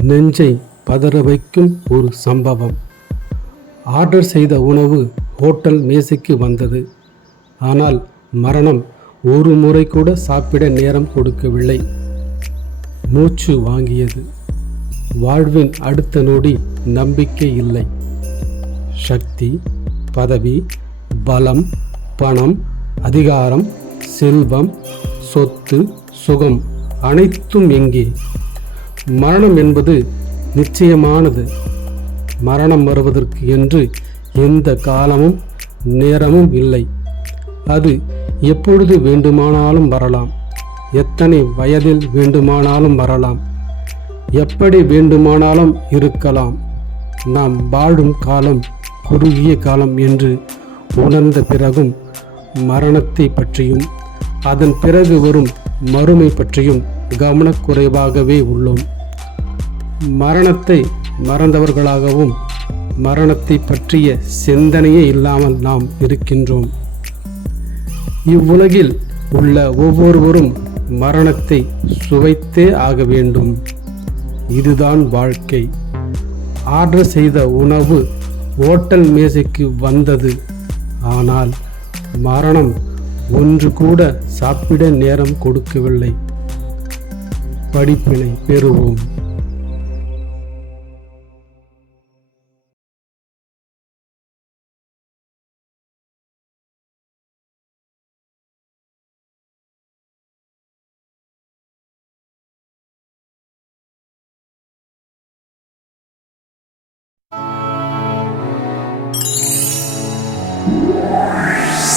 நெஞ்சை பதற வைக்கும் ஒரு சம்பவம். ஆர்டர் செய்த உணவு ஹோட்டல் மேசைக்கு வந்தது. ஆனால் மரணம் ஒரு முறை கூட சாப்பிட நேரம் கொடுக்கவில்லை. மூச்சு வாங்கியது. வாழ்வின் அடுத்த நொடி நம்பிக்கை இல்லை. சக்தி பதவி பலம் பணம் அதிகாரம் செல்வம் சொத்து சுகம் அனைத்தும் எங்கே? மரணம் என்பது நிச்சயமானது. மரணம் வருவதற்கு என்று எந்த காலமும் நேரமும் இல்லை. அது எப்பொழுது வேண்டுமானாலும் வரலாம். எத்தனை வயதில் வேண்டுமானாலும் வரலாம். எப்படி வேண்டுமானாலும் இருக்கலாம். நாம் வாழும் காலம் குறுகிய காலம் என்று உணர்ந்த பிறகும் மரணத்தை பற்றியும் அதன் பிறகு வரும் மறுமை பற்றியும் கவனக்குறைவாகவே உள்ளோம். மரணத்தை மறந்தவர்களாகவும் மரணத்தை பற்றிய சிந்தனையே இல்லாமல் நாம் இருக்கின்றோம். இவ்வுலகில் உள்ள ஒவ்வொருவரும் மரணத்தை சுவைத்தே ஆக வேண்டும். இதுதான் வாழ்க்கை. ஆர்டர் செய்த உணவு ஓட்டல் மேசைக்கு வந்தது. ஆனால் மரணம் ஒன்று கூட சாப்பிட நேரம் கொடுக்கவில்லை. படிப்பினை பெறுவோம் Yeah.